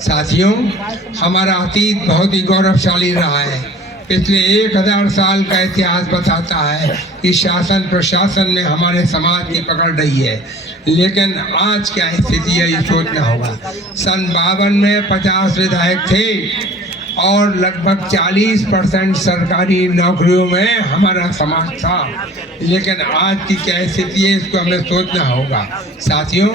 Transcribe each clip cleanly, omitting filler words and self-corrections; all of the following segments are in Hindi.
साथियों, हमारा अतीत बहुत ही गौरवशाली रहा है। पिछले 1000 साल का इतिहास बताता है कि शासन प्रशासन में हमारे समाज की पकड़ रही है, लेकिन आज क्या स्थिति है ये सोचना होगा। सन 52 में 50 विधायक थे और लगभग 40% सरकारी नौकरियों में हमारा समाज था, लेकिन आज की क्या स्थिति है इसको हमें सोचना होगा। साथियों,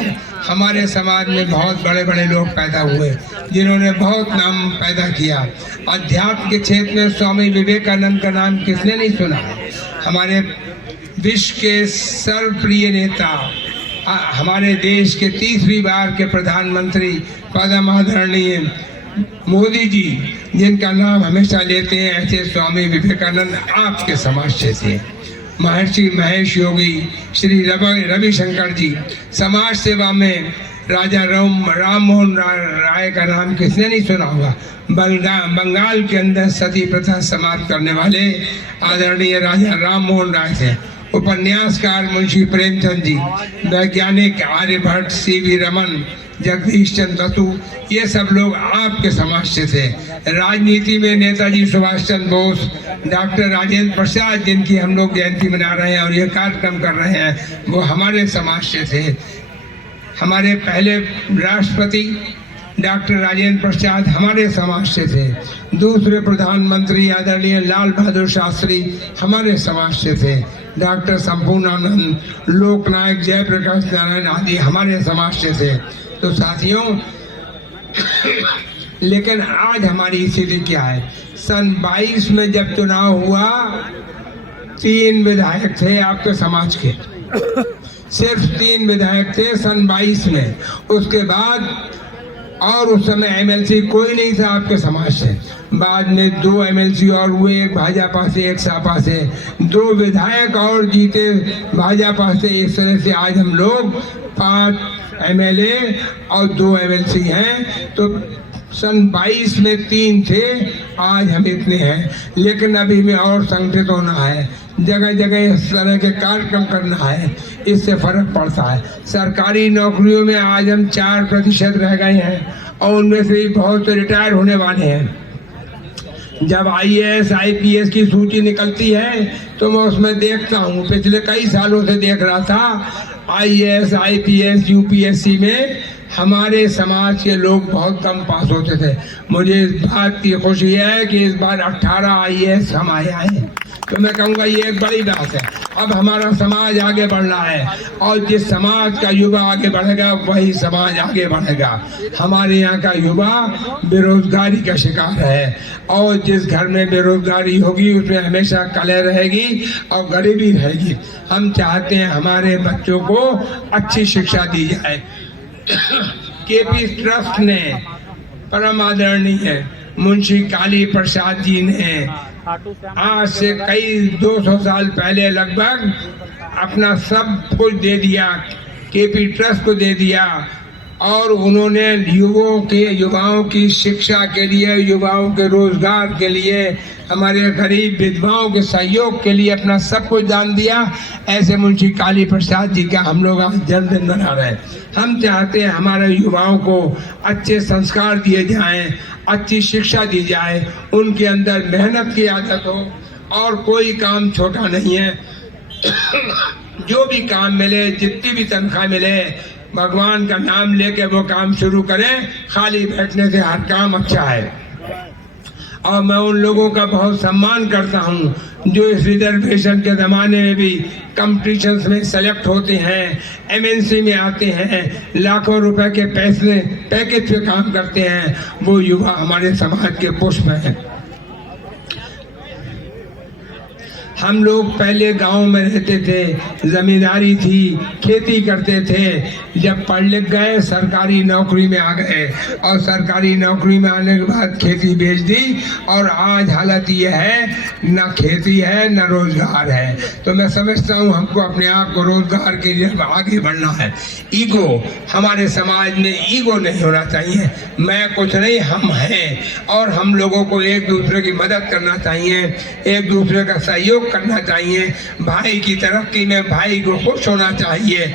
हमारे समाज में बहुत बड़े बड़े लोग पैदा हुए जिन्होंने बहुत नाम पैदा किया। अध्यात्म के क्षेत्र में स्वामी विवेकानंद का नाम किसने नहीं सुना। हमारे विश्व के सर्वप्रिय नेता, हमारे देश के 30वीं बार के प्रधानमंत्री परम आदरणीय मोदी जी, जिनका नाम हमेशा लेते हैं, ऐसे स्वामी विवेकानंद आपके समाज से थे। महर्षि महेश योगी, श्री रविशंकर जी, समाज सेवा में राजा राम मोहन राय का नाम किसने नहीं सुना होगा। बंगाल के अंदर सती प्रथा समाप्त करने वाले आदरणीय राजा राम मोहन राय थे। उपन्यासकार मुंशी प्रेमचंद जी, वैज्ञानिक आर्यभट्ट, सीवी रमन, जगदीश चंद्र बसु, ये सब लोग आपके समाज से थे। राजनीति में नेताजी सुभाष चंद्र बोस, डॉक्टर राजेंद्र प्रसाद, जिनकी हम लोग जयंती मना रहे हैं और ये कार्यक्रम कर रहे हैं, वो हमारे समाज से थे। हमारे पहले राष्ट्रपति डॉक्टर राजेंद्र प्रसाद हमारे समाज से थे। दूसरे प्रधानमंत्री आदरणीय लाल बहादुर शास्त्री हमारे समाज से थे। डॉक्टर संपूर्णानंद, लोकनायक जयप्रकाश नारायण आदि हमारे समाज से थे। तो साथियों, लेकिन आज हमारी स्थिति क्या है। सन 22 में जब चुनाव हुआ, 3 विधायक थे आपके समाज के, सिर्फ 3 विधायक थे सन 22 में। उसके बाद और उस समय एमएलसी कोई नहीं था आपके समाज से। बाद में 2 एमएलसी और हुए, एक भाजपा से एक सपा से, 2 विधायक और जीते भाजपा से। इस तरह से आज हम लोग 5 एमएलए और 2 एमएलसी हैं। तो सन 22 में 3 थे, आज हम इतने हैं। लेकिन अभी में और संगठित होना है, जगह जगह इस तरह के कार्यक्रम करना है, इससे फर्क पड़ता है। सरकारी नौकरियों में आज हम 4% रह गए हैं और उनमें से भी बहुत से रिटायर होने वाले हैं। जब आईएएस आईपीएस की सूची निकलती है तो मैं उसमें देखता हूँ, पिछले कई सालों से देख रहा था, आईएएस आईपीएस यूपीएससी में हमारे समाज के लोग बहुत कम पास होते थे। मुझे इस बात की खुशी है कि इस बार 18 आईएएस हम आए हैं, तो मैं कहूँगा ये एक बड़ी बात है। अब हमारा समाज आगे बढ़ रहा है और जिस समाज का युवा आगे बढ़ेगा वही समाज आगे बढ़ेगा। हमारे यहाँ का युवा बेरोजगारी का शिकार है और जिस घर में बेरोजगारी होगी उसमें हमेशा कलह रहेगी और गरीबी रहेगी। हम चाहते हैं हमारे बच्चों को अच्छी शिक्षा दी जाए। केपी ट्रस्ट ने परम आदरणीय मुंशी काली प्रसाद जी ने आज से कई 200 साल पहले लगभग अपना सब कुछ दे दिया, केपी ट्रस्ट को दे दिया और उन्होंने युवाओं की शिक्षा के लिए, युवाओं के रोजगार के लिए, हमारे गरीब विधवाओं के सहयोग के लिए अपना सब कुछ दान दिया। ऐसे मुंशी काली प्रसाद जी का हम लोग आज जन्मदिन मना रहे हैं। हम चाहते हैं हमारे युवाओं को अच्छे संस्कार दिए जाएं, अच्छी शिक्षा दी जाए, उनके अंदर मेहनत की आदत हो और कोई काम छोटा नहीं है। जो भी काम मिले, जितनी भी तनख्वाह मिले, भगवान का नाम लेके वो काम शुरू करें। खाली बैठने से हर काम अच्छा है। और मैं उन लोगों का बहुत सम्मान करता हूँ जो इस रिजर्वेशन के ज़माने में भी कंपटीशंस में सेलेक्ट होते हैं, एमएनसी में आते हैं, लाखों रुपए के पैकेज पे काम करते हैं। वो युवा हमारे समाज के पुष्प हैं। हम लोग पहले गांव में रहते थे, जमींदारी थी, खेती करते थे। जब पढ़ लिख गए सरकारी नौकरी में आ गए और सरकारी नौकरी में आने के बाद खेती बेच दी और आज हालत ये है, न खेती है न रोजगार है। तो मैं समझता हूँ हमको अपने आप को रोजगार के लिए आगे बढ़ना है। ईगो, हमारे समाज में ईगो नहीं होना चाहिए। मैं कुछ नहीं, हम हैं और हम लोगों को एक दूसरे की मदद करना चाहिए, एक दूसरे का सहयोग करना चाहिए। भाई की तरक्की में भाई को खुश होना चाहिए।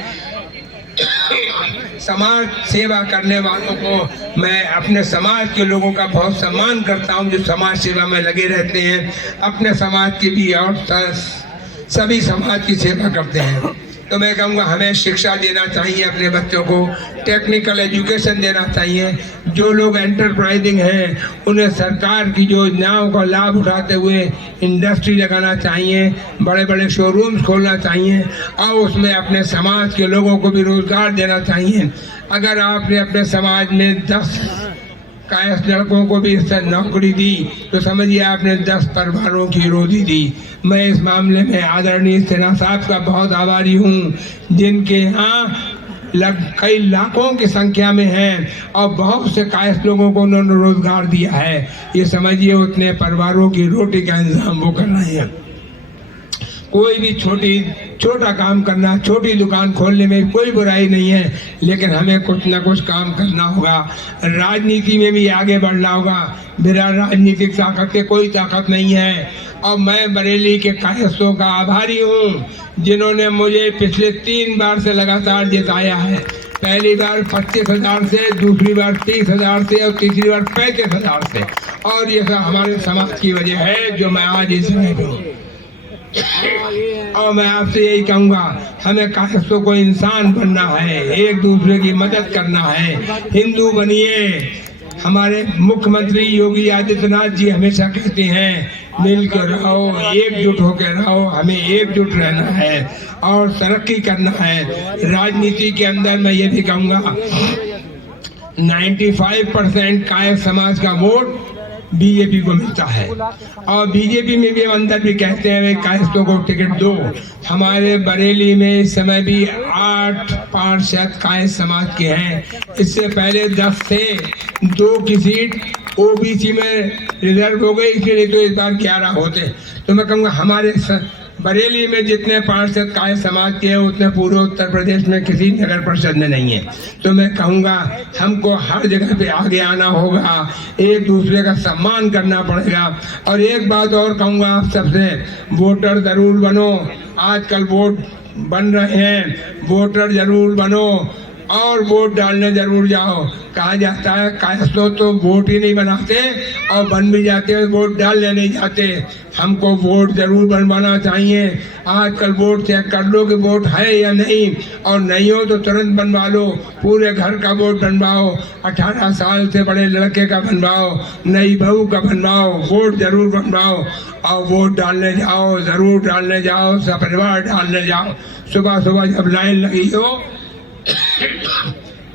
समाज सेवा करने वालों को मैं अपने समाज के लोगों का बहुत सम्मान करता हूं, जो समाज सेवा में लगे रहते हैं, अपने समाज की भी और सभी समाज की सेवा करते हैं। तो मैं कहूँगा हमें शिक्षा देना चाहिए, अपने बच्चों को टेक्निकल एजुकेशन देना चाहिए। जो लोग एंटरप्राइजिंग हैं उन्हें सरकार की योजनाओं का लाभ उठाते हुए इंडस्ट्री लगाना चाहिए, बड़े बड़े शोरूम्स खोलना चाहिए और उसमें अपने समाज के लोगों को भी रोजगार देना चाहिए। अगर आपने अपने समाज में 10 कायस्थ लड़कों को भी इससे नौकरी दी तो समझिए आपने 10 परिवारों की रोजी दी। मैं इस मामले में आदरणीय सिन्हा साहब का बहुत आभारी हूँ, जिनके यहाँ कई लाखों की संख्या में हैं और बहुत से कायस्थ लोगों को उन्होंने रोजगार दिया है। ये समझिए उतने परिवारों की रोटी का इंतजाम वो कर रहे हैं। कोई भी छोटा काम करना, छोटी दुकान खोलने में कोई बुराई नहीं है, लेकिन हमें कुछ ना कुछ काम करना होगा। राजनीति में भी आगे बढ़ना होगा। मेरा राजनीतिक ताकत के कोई ताकत नहीं है और मैं बरेली के कायस्थों का आभारी हूँ, जिन्होंने मुझे पिछले 3 बार से लगातार जिताया है। पहली बार 25,000 से, दूसरी बार 30,000 से और तीसरी बार 35,000 से। और ये सब हमारे समाज की वजह है जो मैं आज इस जगह पे हूँ। और मैं आपसे यही कहूँगा, हमें कायस्थों को इंसान बनना है, एक दूसरे की मदद करना है। हिंदू बनिए। हमारे मुख्यमंत्री योगी आदित्यनाथ जी हमेशा कहते हैं मिलकर रहो, एकजुट होकर रहो। हमें एकजुट रहना है और तरक्की करना है। राजनीति के अंदर मैं ये भी कहूँगा 95% कायस्थ समाज का वोट बीजेपी को मिलता है और बीजेपी में भी अंदर भी कहते हैं कायस्थों को टिकट दो। हमारे बरेली में इस समय भी 8 पार्षद कायस्थ समाज के हैं। इससे पहले 10 थे, 2 की सीट ओबीसी में रिजर्व हो गई, इसलिए तो इस बार 11 होते। तो मैं कहूँगा हमारे बरेली में जितने पार्षद कायस्थ समाज के हैं उतने पूरे उत्तर प्रदेश में किसी नगर परिषद में नहीं है। तो मैं कहूँगा हमको हर जगह पे आगे आना होगा, एक दूसरे का सम्मान करना पड़ेगा। और एक बात और कहूँगा आप सबसे, वोटर जरूर बनो। आजकल वोट बन रहे हैं, वोटर जरूर बनो और वोट डालने जरूर जाओ। कहा जाता है कायस्थों तो वोट ही नहीं बनाते और बन भी जाते हैं, वोट डालने नहीं जाते। हमको वोट जरूर बनवाना चाहिए। आजकल वोट चेक कर लो कि वोट है या नहीं, और नहीं हो तो तुरंत बनवा लो। पूरे घर का वोट बनवाओ, 18 साल से बड़े लड़के का बनवाओ, नई बहू का बनवाओ, वोट जरूर बनवाओ और वोट डालने जाओ, जरूर डालने जाओ, सब परिवार डालने जाओ। सुबह सुबह जब लाइन लगी हो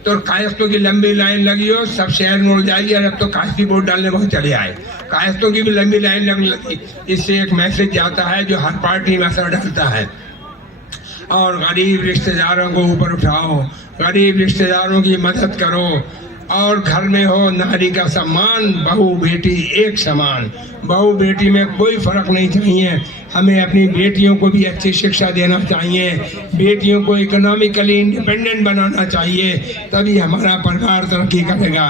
तो कायस्थों की लंबी लाइन लगी हो, सब शहर में उड़ जाएगी। और अब तो कायस्थी वोट डालने बहुत चले आए, कायस्थों की भी लंबी लाइन लगने लगी। इससे एक मैसेज जाता है जो हर पार्टी में असर डालता है। और गरीब रिश्तेदारों को ऊपर उठाओ, गरीब रिश्तेदारों की मदद करो और घर में हो नारी का सम्मान, बहू बेटी एक समान। बहू बेटी में कोई फर्क नहीं चाहिए। हमें अपनी बेटियों को भी अच्छी शिक्षा देना चाहिए, बेटियों को इकोनॉमिकली इंडिपेंडेंट बनाना चाहिए, तभी हमारा परिवार तरक्की करेगा।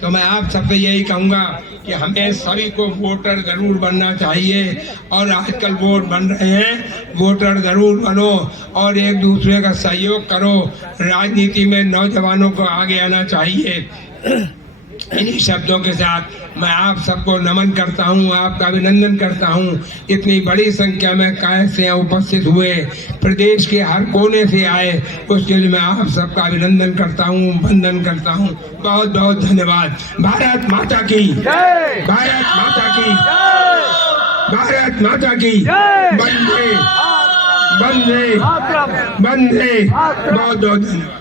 तो मैं आप सबसे यही कहूँगा कि हमें सभी को वोटर जरूर बनना चाहिए। और आजकल वोट बन रहे हैं, वोटर जरूर बनो और एक दूसरे का सहयोग करो। राजनीति में नौजवानों को आगे आना चाहिए। इन्हीं शब्दों के साथ मैं आप सबको नमन करता हूं, आपका अभिनंदन करता हूं। इतनी बड़ी संख्या में कायस्थ से उपस्थित हुए, प्रदेश के हर कोने से आए, उसके लिए मैं आप सबका अभिनंदन करता हूं, वंदन करता हूं। बहुत बहुत धन्यवाद। भारत माता की जय, भारत माता की जय, भारत माता की वंदे वंदे वंदे। बहुत बहुत धन्यवाद।